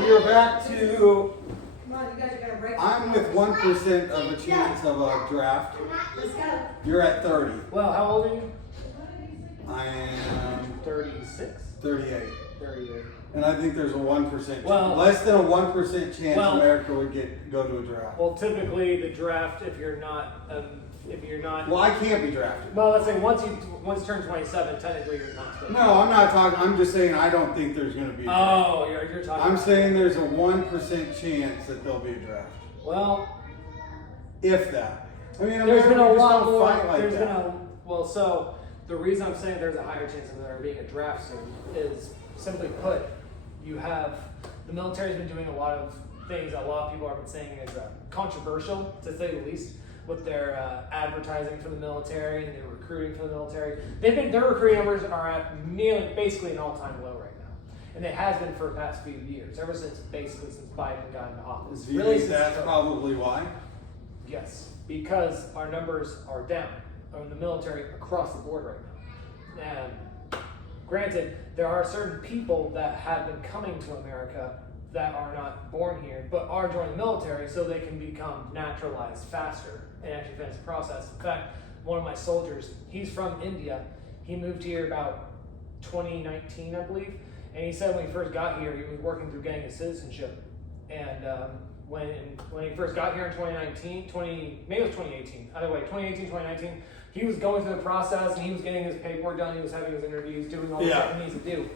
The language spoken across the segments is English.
you're back to. Come on, you guys are gonna break. I'm with 1% of a chance of a draft. Let's go. You're at 30. Well, how old are you? I am 36. 38. 38. And I think there's a 1% chance. Well- Less than a 1% chance Well- America would go to a draft. Well, typically the draft, if you're not, Well, I can't be drafted. well, let's say once you turn 27, technically you're not supposed to. No, I'm not talking. I'm just saying I don't think there's going to be a draft. Oh, you're talking. I'm saying there's a 1% chance that there'll be a draft. Well, If that. I mean, there's been a America just lot don't more. fight like There's that. been a well, so the reason I'm saying there's a higher chance of there being a draft soon is simply put, you have the military's been doing a lot of things that a lot of people have been saying is controversial, to say the least, with their advertising for the military and their recruiting for the military. Their recruiting numbers are at nearly basically an all-time low right now, and it has been for the past few years, ever since Biden got into office. Do you Really think since that's COVID. probably why? Yes, because our numbers are down in the military across the board right now. And granted, there are certain people that have been coming to America that are not born here, but are joining the military so they can become naturalized faster and actually finish the process. In fact, one of my soldiers, he's from India. He moved here about 2019, I believe. And he said when he first got here, he was working through getting his citizenship. And when he first got here in 2019, maybe it was 2018, either way, 2018, 2019, he was going through the process and he was getting his paperwork done, he was having his interviews, doing all the stuff he needs to do.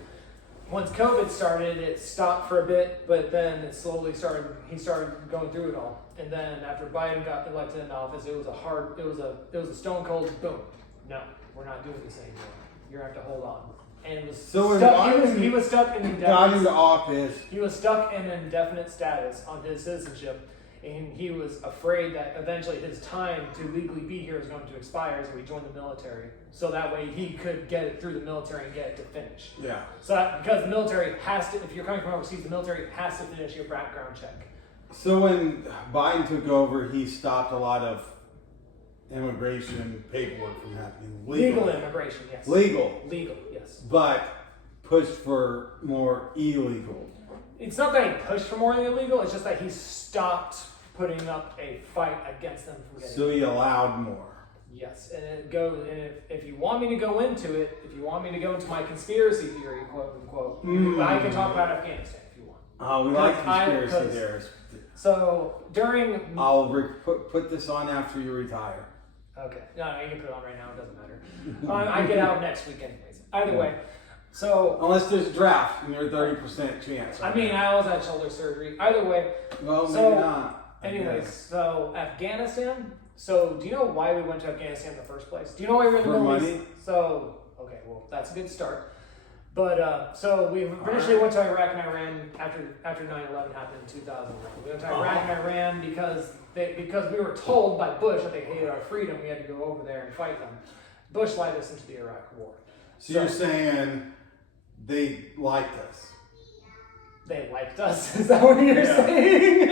Once COVID started, it stopped for a bit, but then it slowly he started going through it all. And then after Biden got elected in office, it was a stone cold boom. No, we're not doing this anymore. You're gonna have to hold on. And it was So when stuck, Biden he was stuck in got into indefinite. office. He was stuck in indefinite status on his citizenship, and he was afraid that eventually his time to legally be here was going to expire, so he joined the military. So that way he could get it through the military and get it to finish. Yeah. So because the military has to, if you're coming from overseas, the military has to finish your background check. So when Biden took over, he stopped a lot of immigration paperwork from happening. Legal immigration, yes. Legal. Legal, yes. But pushed for more illegal. It's not that he pushed for more illegal, it's just that he stopped putting up a fight against them from getting So he allowed more. Yes, and it goes. And if you want me to go into it, if you want me to go into my conspiracy theory, quote unquote, I can talk about Afghanistan if you want. Oh, we like Because conspiracy theories. So during. I'll put this on after you retire. Okay, no, you can put it on right now. It doesn't matter. I get out next week anyways. Either way, so. Unless there's a draft and you're 30% chance. I mean, I always had shoulder surgery. Either way. Well, so, maybe not. Anyways, so Afghanistan. So, do you know why we went to Afghanistan in the first place? Do you know why we were in the For Middle money? East? So, okay, well, that's a good start. But so we initially went to Iraq and Iran after 9/11 happened in 2001. We went to Iraq and Iran because we were told by Bush that they hated our freedom. We had to go over there and fight them. Bush led us into the Iraq War. So you're saying they liked us? They liked us. Is that what you're saying?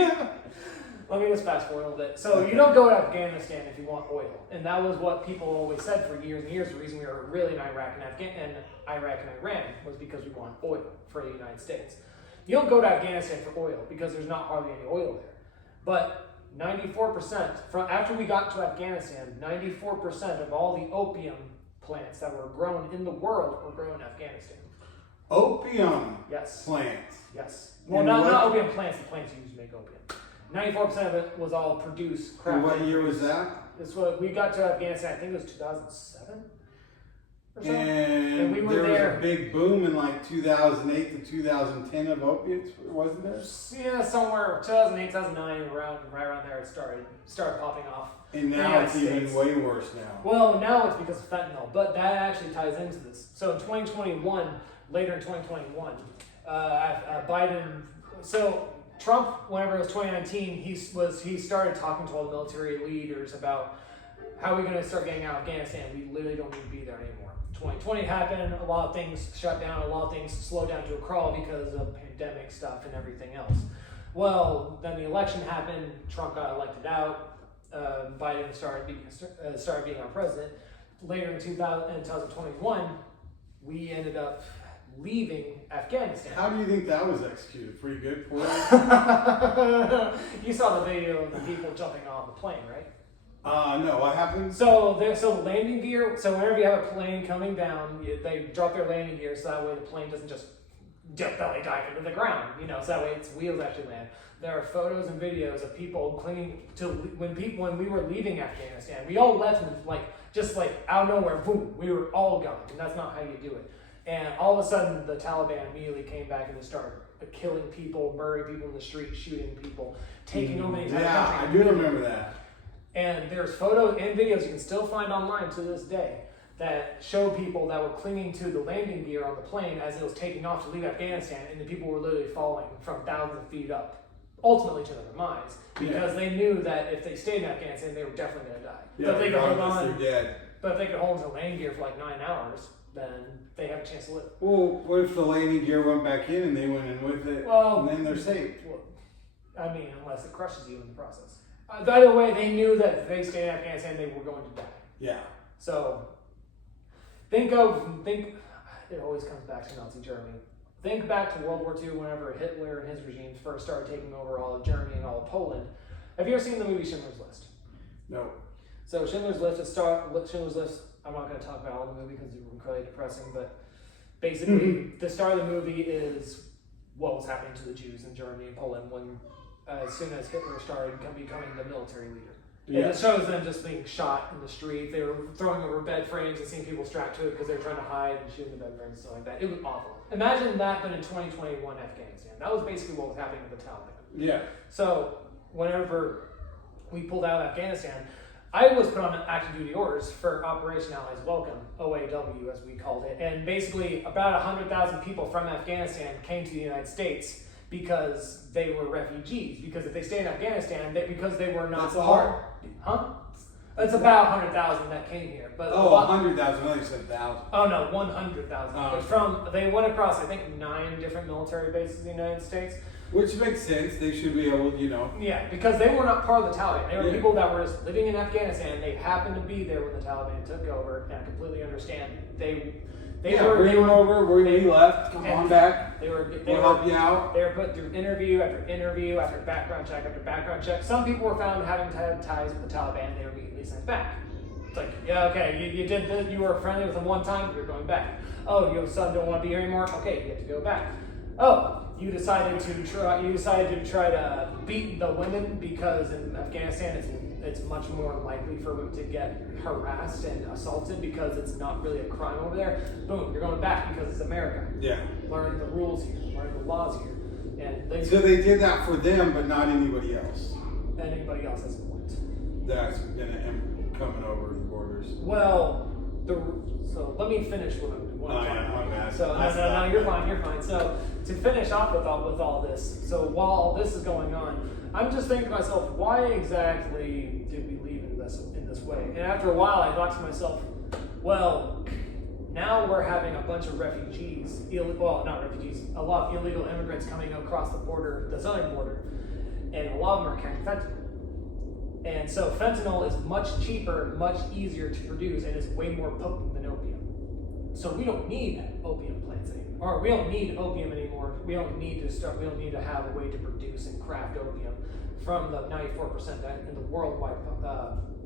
Let me just fast forward a little bit. So you don't go to Afghanistan if you want oil, and that was what people always said for years and years. The reason we were really in Iraq and Iran was because we want oil for the United States. You don't go to Afghanistan for oil because there's not hardly any oil there. But 94% from after we got to Afghanistan, 94% of all the opium plants that were grown in the world were grown in Afghanistan. Opium Yes. plants. Yes. Well, And not opium plants. The plants used to make opium. 94% of it was all produced. And what crafted. year was that? This was we got to Afghanistan. I think it was 2007 or something. And we were there there. was a big boom in like 2008 to 2010 of opiates, wasn't there? Yeah, somewhere 2008, 2009, right around there, it started popping off. And now United it's even States. way worse now. Well, now it's because of fentanyl, but that actually ties into this. So in 2021, later in 2021, Biden. So Trump, whenever it was 2019, he started talking to all the military leaders about how we're going to start getting out of Afghanistan. We literally don't need to be there anymore. 2020 happened, a lot of things shut down, a lot of things slowed down to a crawl because of pandemic stuff and everything else. Well, then the election happened, Trump got elected out, Biden started being our president. Later in 2021, we ended up leaving Afghanistan. How do you think that was executed? Pretty good for you? You saw the video of the people jumping on the plane, right? No, what happened? So the landing gear. So whenever you have a plane coming down, they drop their landing gear so that way the plane doesn't just belly dive into the ground. You know, so that way its wheels actually land. There are photos and videos of people clinging to when we were leaving Afghanistan. We all left and just out of nowhere, boom, we were all gone, and that's not how you do it. And all of a sudden, the Taliban immediately came back and they started killing people, murdering people in the street, shooting people, taking over the entire country. Yeah, I do remember that. And there's photos and videos you can still find online to this day that show people that were clinging to the landing gear on the plane as it was taking off to leave Afghanistan, and the people were literally falling from thousands of feet up, ultimately to their demise, because they knew that if they stayed in Afghanistan, they were definitely going to die. Yeah, but if they could hold regardless, on, they're dead. but if they could hold on to landing gear for 9 hours, then they have a chance to live. Well, what if the landing gear went back in and they went in with it, and then they're safe? Well, I mean, unless it crushes you in the process. By the way, they knew that if they stayed in Afghanistan, they were going to die. Yeah. So, it always comes back to Nazi Germany. Think back to World War II, whenever Hitler and his regime first started taking over all of Germany and all of Poland. Have you ever seen the movie Schindler's List? No. So Schindler's List, I'm not going to talk about all the movie because it's incredibly depressing, but basically the start of the movie is what was happening to the Jews in Germany and Poland when, as soon as Hitler started becoming the military leader. And it shows them just being shot in the street. They were throwing over bed frames and seeing people strapped to it because they were trying to hide and shooting the bed frames and stuff like that. It was awful. Imagine that, but in 2021 Afghanistan. That was basically what was happening with the Taliban. Yeah. So whenever we pulled out of Afghanistan, I was put on active duty orders for Operation Allies Welcome, OAW as we called it. And basically about 100,000 people from Afghanistan came to the United States because they were refugees. Because if they stayed in Afghanistan, because they were not That's all? Huh? It's about 100,000 that came here. But 100,000. I thought you said 1,000. Oh no, 100,000. Oh. They went across, I think, 9 different military bases in the United States. Which makes sense. They should be able, Yeah, because they were not part of the Taliban. They were people that were just living in Afghanistan. They happened to be there when the Taliban took over, and I completely understand. Bring them over where we left. Come on back. We'll help you out. They were put through interview after interview, after background check after background check. Some people were found having ties with the Taliban. They were immediately sent back. It's like, yeah, okay, you did this. You were friendly with them one time. You're going back. Oh, your son don't want to be here anymore. Okay, you have to go back. Oh. You decided to try to beat the women because in Afghanistan it's much more likely for women to get harassed and assaulted because it's not really a crime over there. Boom, you're going back because it's America. Yeah. Learn the rules here, learn the laws here. And so they did that for them, but not anybody else. And anybody else has a point. That's coming over the borders. Well, so let me finish what I'm yeah, my bad. So no, you're fine. So to finish off with all this, so while all this is going on, I'm just thinking to myself, why exactly did we leave in this way? And after a while, I thought to myself, well, now we're having a bunch of refugees, a lot of illegal immigrants coming across the border, the southern border, and a lot of them are carrying fentanyl. And so fentanyl is much cheaper, much easier to produce, and is way more potent than opium. So we don't need opium plants anymore, or we don't need opium anymore. We don't need to have a way to produce and craft opium from the 94% in the worldwide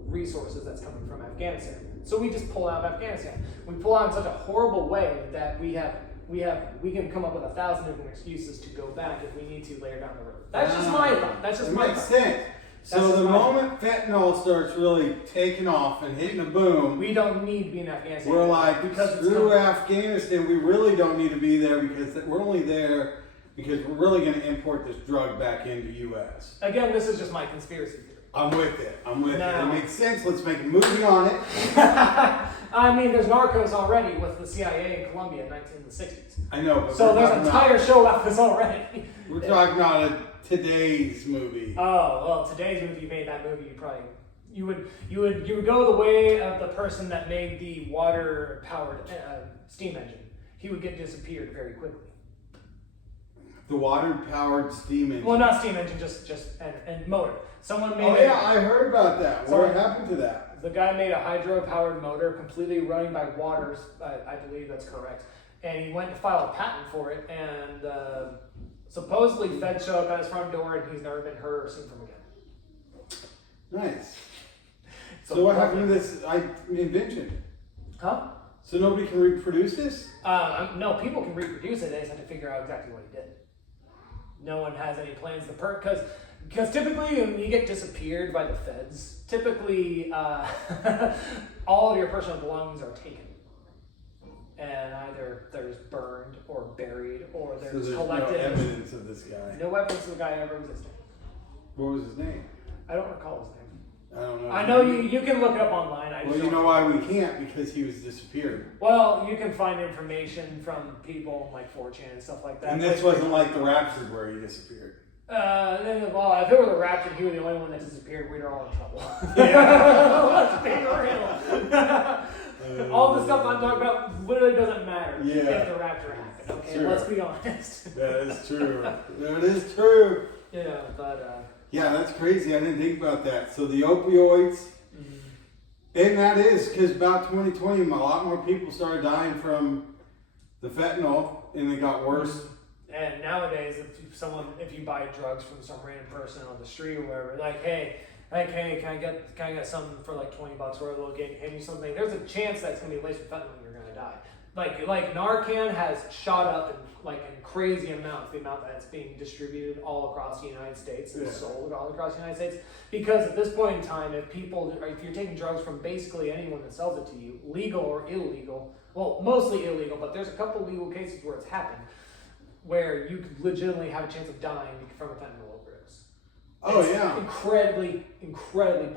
resources that's coming from Afghanistan. So we just pull out of Afghanistan. We pull out in such a horrible way that we can come up with 1,000 different excuses to go back if we need to later down the road. That's just my thought. That's just my thought. Makes sense. So the moment fentanyl starts really taking off and hitting a boom, we don't need to be in Afghanistan. We're like, because screw Afghanistan. We really don't need to be there because we're only there because we're really going to import this drug back into U.S. Again, this is just my conspiracy theory. I'm with it. It makes sense. Let's make a movie on it. I mean, there's Narcos already with the CIA in Colombia in the 1960s. I know. But so there's an entire show about this already. We're talking about today's movie. Oh, well, today's movie, you made that movie, you would go the way of the person that made the water-powered steam engine. He would get disappeared very quickly. The water-powered steam engine? Well, not steam engine, just and motor. Someone made I heard about that. What happened to that? The guy made a hydro-powered motor completely running by water. I believe that's correct. and he went to file a patent for it, and supposedly feds show up at his front door, and he's never been heard or seen from again. Nice. So what happened to this invention? Huh? So nobody can reproduce this? No, people can reproduce it. They just have to figure out exactly what he did. No one has any plans to because typically when you get disappeared by the feds, typically all of your personal belongings are taken, and either there's burned or buried or So there's there's collected. no evidence of this guy. No evidence of the guy ever existed. What was his name? I don't recall his name. I don't know. I know you can look it up online. I just Well, you don't know recall. why we can't? Because he was disappeared. Well, you can find information from people like 4chan and stuff like that. And this wasn't like the Rapture where he disappeared. Well, if it were the Rapture, he was the only one that disappeared. We'd all in trouble. Let's be real. All the stuff I'm talking about literally doesn't matter Yeah. if the Rapture happened. Okay, True. let's be honest. That is true. That is true. Yeah, but Yeah, that's crazy. I didn't think about that. So the opioids, and that is because about 2020, a lot more people started dying from the fentanyl, and it got worse. And nowadays, if you buy drugs from some random person on the street or whatever, like hey, can I get something for like $20 or they'll hand you something? There's a chance that it's gonna be laced with fentanyl and you're gonna die. Like Narcan has shot up in crazy amounts, the amount that it's being distributed all across the United States and sold all across the United States. Because at this point in time, if you're taking drugs from basically anyone that sells it to you, legal or illegal, well, mostly illegal, but there's a couple legal cases where it's happened, where you could legitimately have a chance of dying from a fentanyl overdose. Oh, It's yeah. incredibly potent.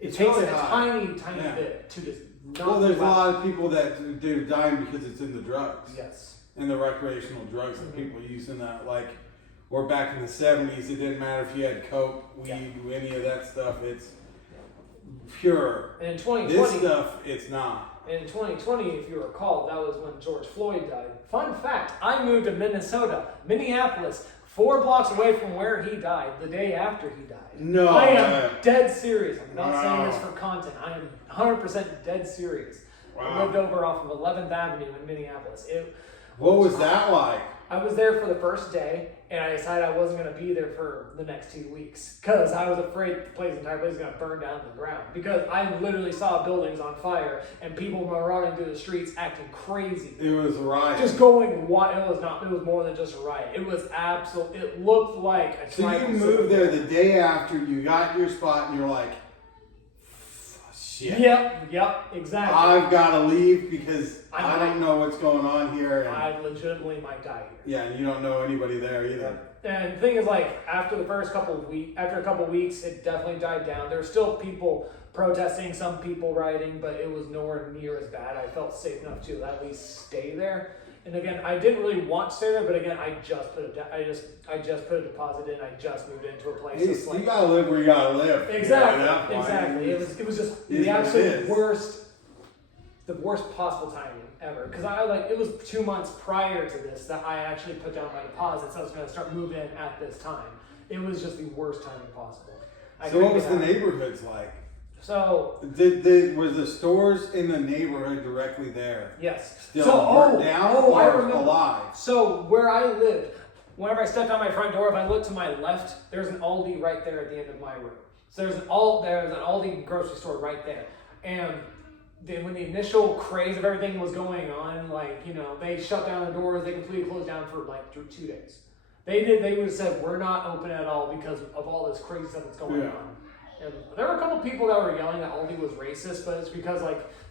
It It's takes really a high. tiny Yeah. bit to just knock Well, there's you a out. lot of people that they're dying because it's in the drugs. Yes. And the recreational drugs that people use in that, like, or back in the 70s, it didn't matter if you had coke, weed, any of that stuff. It's pure. And in This 2020, stuff, it's not. in 2020, if you recall, that was when George Floyd died. Fun fact: I moved to Minneapolis, 4 blocks away from where he died, the day after he died. No, I am man. dead serious. I'm not saying this Wow. for content. I am 100% dead serious. I Wow. lived over off of 11th Avenue in Minneapolis. What was that like? I was there for the first day, and I decided I wasn't going to be there for the next 2 weeks because I was afraid the entire place was going to burn down to the ground. Because I literally saw buildings on fire and people running through the streets acting crazy. It was a riot. Just going wild. It was not. It was more than just a riot. It was absolute. It looked like a So you tribal moved civil there war. the day after you got your spot, and you're like, shit. Yep, exactly. I've got to leave because I I don't know what's going on here. And, I legitimately might die here. yeah, and you don't know anybody there either. And the thing is, like, after a couple weeks, it definitely died down. There were still people protesting, some people rioting, but it was nowhere near as bad. I felt safe enough to at least stay there. And again, I didn't really want to stay there, but again, I just put a deposit in. I just moved into a place. Hey, It's you gotta live where you gotta live. exactly, You know, at that point. exactly. It was just It is the what it absolute is. the worst possible timing ever. Because it was 2 months prior to this that I actually put down my deposit, so I was going to start moving in at this time. It was just the worst timing possible. So what was the neighborhoods like? So Was the stores in the neighborhood directly there? yes. Still so burnt down I or remember. alive? So where I lived, whenever I stepped out my front door, if I look to my left, there's an Aldi right there at the end of my room. So there's an Aldi grocery store right there. And then when the initial craze of everything was going on, they shut down the doors, they completely closed down for 2 days. They would have said, we're not open at all because of all this crazy stuff that's going on. And there were a couple people that were yelling that Aldi was racist, but it's because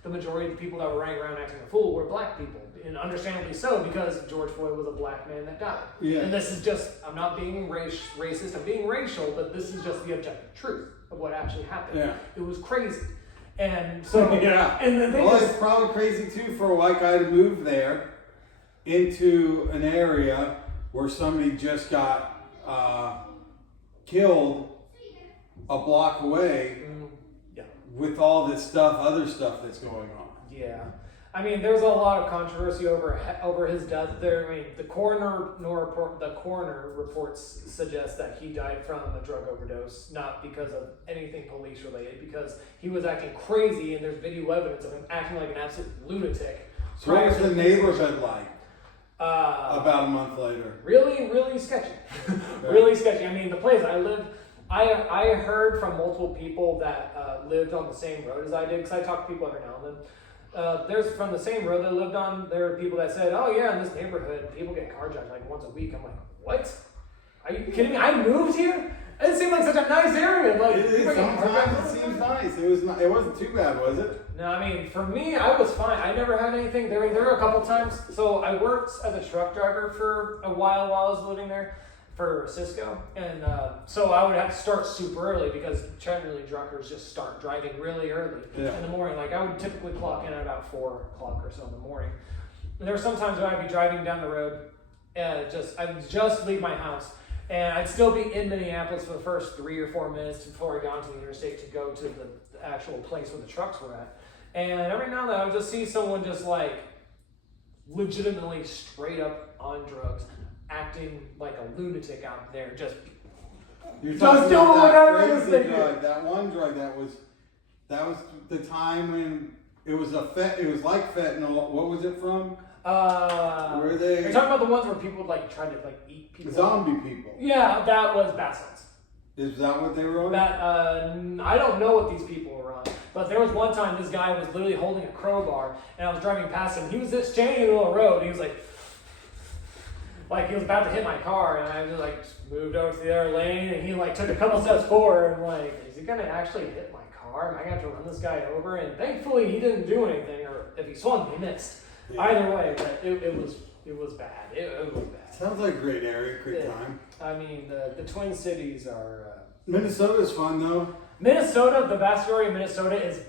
the majority of the people that were running around acting a fool were black people. And understandably so, because George Floyd was a black man that died. Yeah. And this is just, I'm not being racist, I'm being racial, but this is just the objective truth of what actually happened. Yeah. It was crazy. And so, Yeah. and the thing Well, is, it's probably crazy too for a white guy to move there into an area where somebody just got killed a block away yeah. with all this stuff, other stuff that's going on. Yeah, I mean, there's a lot of controversy over his death. There, I mean, the coroner reports suggest that he died from a drug overdose, not because of anything police related, because he was acting crazy, and there's video evidence of him acting like an absolute lunatic. So what was the neighborhood like? About a month later. Really sketchy. Really sketchy. I mean, the place I lived, I heard from multiple people that lived on the same road as I did, because I talked to people every now and then. There's from the same road they lived on, there were people that said, oh yeah, in this neighborhood, people get carjacked like once a week. I'm like, what? Are you kidding me? I moved here? It seemed like such a nice area. Like, It is, people get sometimes carjacked. it seems nice. It was not, it wasn't too bad, was it? No, I mean, for me, I was fine. I never had anything. There were a couple times. So I worked as a truck driver for a while I was living there for Cisco. And so I would have to start super early because generally truckers just start driving really early in the morning. Like I would typically clock in at about 4 o'clock or so in the morning. And there were some times when I'd be driving down the road and I'd just leave my house. And I'd still be in Minneapolis for the first 3 or 4 minutes before I got onto the interstate to go to the actual place where the trucks were at. And every now and then I would just see someone just like legitimately straight up on drugs, acting like a lunatic out there, just You're Just talking do about whatever that it is crazy they do. drug, that one drug that was the time when it was it was like fentanyl. What was it from? Were they You're talking about the ones where people would like try to like eat people. zombie people? Yeah, that was bath salts. Is that what they were on? That I don't know what these people were on, but there was one time this guy was literally holding a crowbar, and I was driving past him. He was just standing in the middle of the road. And he was like he was about to hit my car, and I just like moved over to the other lane, and he like took a couple steps forward, and like, is he gonna actually hit my car? Am I gonna have to run this guy over? And thankfully, he didn't do anything, or if he swung, he missed. Yeah. Either way, but it was bad. It was bad. Sounds like a great area, great Yeah. time. I mean, the Twin Cities are. Minnesota's fun though. Minnesota, the vast majority of Minnesota is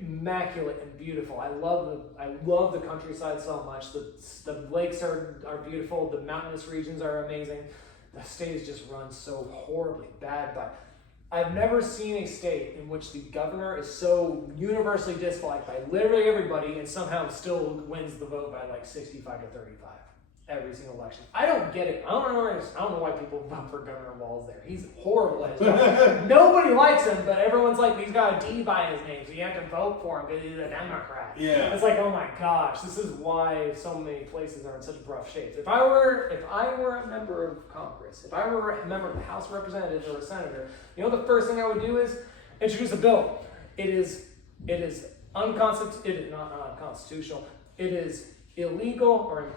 immaculate and beautiful. I love the countryside so much. The lakes are beautiful. The mountainous regions are amazing. The state is just run so horribly bad, but I've never seen a state in which the governor is so universally disliked by literally everybody and somehow still wins the vote by like 65 to 35 every single election. I don't get it. I don't know why people vote for Governor Walz there. He's horrible at his job. Nobody likes him, but everyone's like, he's got a D by his name, so you have to vote for him because he's a Democrat. Yeah. It's like, oh my gosh, this is why so many places are in such rough shape. If I were a member of Congress, if I were a member of the House of Representatives or a senator, you know the first thing I would do is introduce a bill. It is unconstitutional. It is not unconstitutional. It is illegal or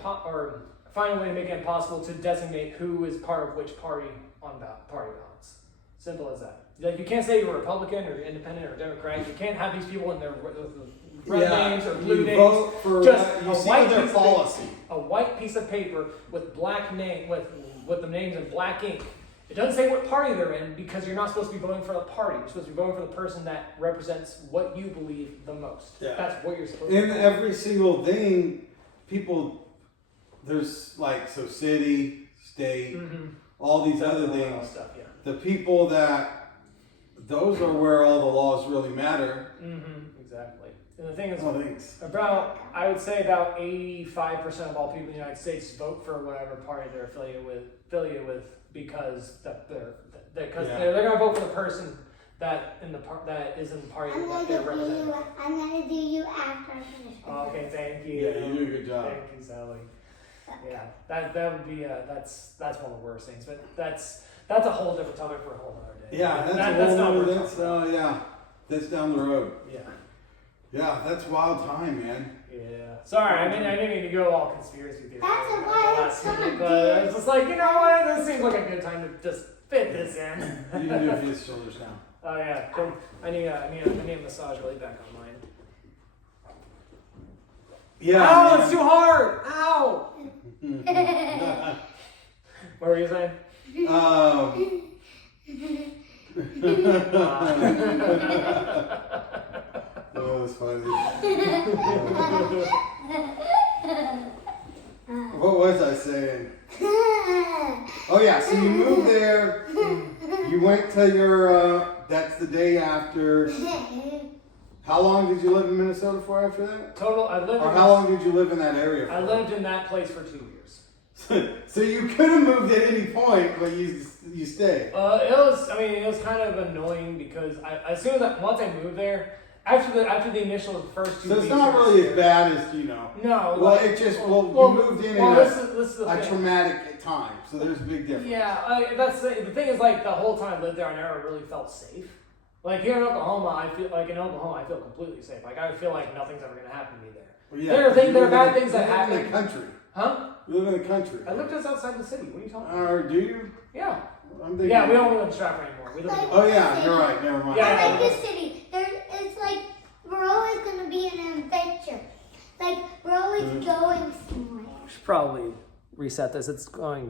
find a way to make it impossible to designate who is part of which party on party ballots. Simple as that. Like you can't say you're a Republican or independent or Democrat. You can't have these people in their red names or blue you names. vote for Just you a see white their piece of policy. a white piece of paper with black name with the names in black ink. It doesn't say what party they're in because you're not supposed to be voting for the party. You're supposed to be voting for the person that represents what you believe the most. Yeah. That's what you're supposed In to do. every single thing, there's like city, state, all these other things. Stuff, yeah. The people those are where all the laws really matter. Exactly. And the thing is, Oh, thanks. I would say about 85% of all people in the United States vote for whatever party they're affiliated with because they're going to vote for the person that is in the party that they're representing. I'm gonna do you after I finish. Okay, thank you. Yeah, you do a good job. Thank you, Sally. Yeah, that would be that's one of the worst things, but that's a whole different topic for a whole other day. Yeah, that's that's not what we're that's talking about. that's down the road. Yeah. Yeah, that's wild time, man. Yeah. Sorry, I didn't mean to go all conspiracy theory. That's a wild last time, minute, but I dude. was just like, you know what? This seems like a good time to just fit this in. You can do his shoulders now. Oh yeah, cool. I need a massage really back on mine. Yeah. Ow, man. it's too hard. Ow. What were you saying? Oh, that's funny. What was I saying? Oh yeah, so you moved there. You went to your. That's the day after. How long did you live in Minnesota for after that? Total. Or how long did you live in that area for? I lived in that place for 2 years. So you could have moved at any point, but you stayed. It was kind of annoying because once I moved there, after the initial first 2 So weeks. it's not it was really as scary. bad as you know. No. Well, like- it just you moved in well, at this is the a thing. traumatic time, so there's a big difference. Yeah, that's the thing is like the whole time I lived there, I never really felt safe. Like here in Oklahoma, I feel completely safe. Like I feel like nothing's ever gonna happen to me there. Well, yeah, There are things, you there are live bad in- things that you live happen. in the country. Huh? You live in the country. I live just outside the city. What are you talking about? Or do you? Yeah. I'm thinking. Yeah, we don't live in Stratford anymore. We live in Oh yeah, you're right. Never mind. Yeah. I like this city. It's like we're always gonna be in an adventure. Like we're always going somewhere. should probably reset this. It's going